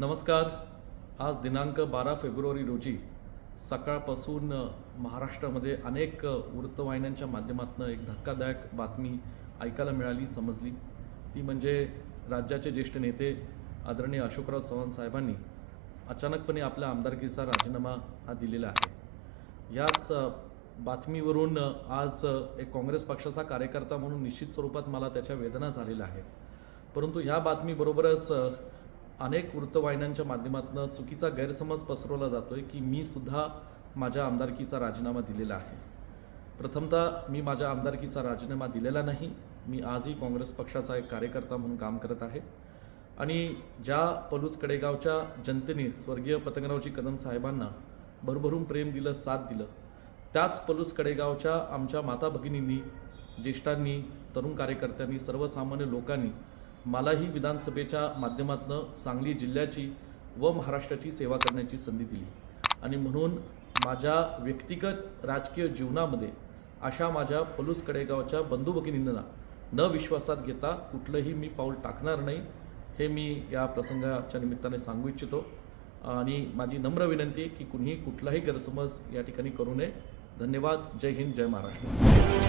नमस्कार आज दिनांक बारा फेब्रुवारी रोजी सकाळपासून महाराष्ट्रामध्ये अनेक वृत्तवाहिन्यांच्या माध्यमातून एक धक्कादायक बातमी ऐकायला मिळाली समजली ती म्हणजे राज्याचे ज्येष्ठ नेते आदरणीय अशोकराव चव्हाण साहेबांनी अचानकपणे आपल्या आमदारकीचा राजीनामा हा दिलेला आहे याच बातमीवरून आज एक काँग्रेस पक्षाचा कार्यकर्ता म्हणून निश्चित स्वरूपात मला त्याच्या वेदना झालेल्या आहेत परंतु ह्या बातमीबरोबरच अनेक वृत्तवाहिन्यांच्या माध्यमातून चुकीचा गैरसमज पसरवला जातो आहे की मी सुद्धा माझ्या आमदारकीचा राजीनामा दिलेला आहे प्रथमतः मी माझ्या आमदारकीचा राजीनामा दिलेला नाही मी आजही काँग्रेस पक्षाचा एक कार्यकर्ता म्हणून काम करत आहे आणि ज्या पलूस कडेगावच्या जनतेने स्वर्गीय पतंगरावजी कदम साहेबांना भरभरून प्रेम दिलं साथ दिलं त्याच पलूस कडेगावच्या आमच्या माता भगिनींनी ज्येष्ठांनी तरुण कार्यकर्त्यांनी सर्वसामान्य लोकांनी मलाही विधानसभेच्या माध्यमातून सांगली जिल्ह्याची व महाराष्ट्राची सेवा करण्याची संधी दिली आणि म्हणून माझ्या व्यक्तिगत राजकीय जीवनामध्ये अशा माझ्या पलूस कडेगावच्या बंधुभगिनींना न विश्वासात घेता कुठलंही मी पाऊल टाकणार नाही हे मी या प्रसंगाच्या निमित्ताने सांगू इच्छितो आणि माझी नम्र विनंती की कुणीही कुठलाही गैरसमज या ठिकाणी करू नये धन्यवाद जय हिंद जय महाराष्ट्र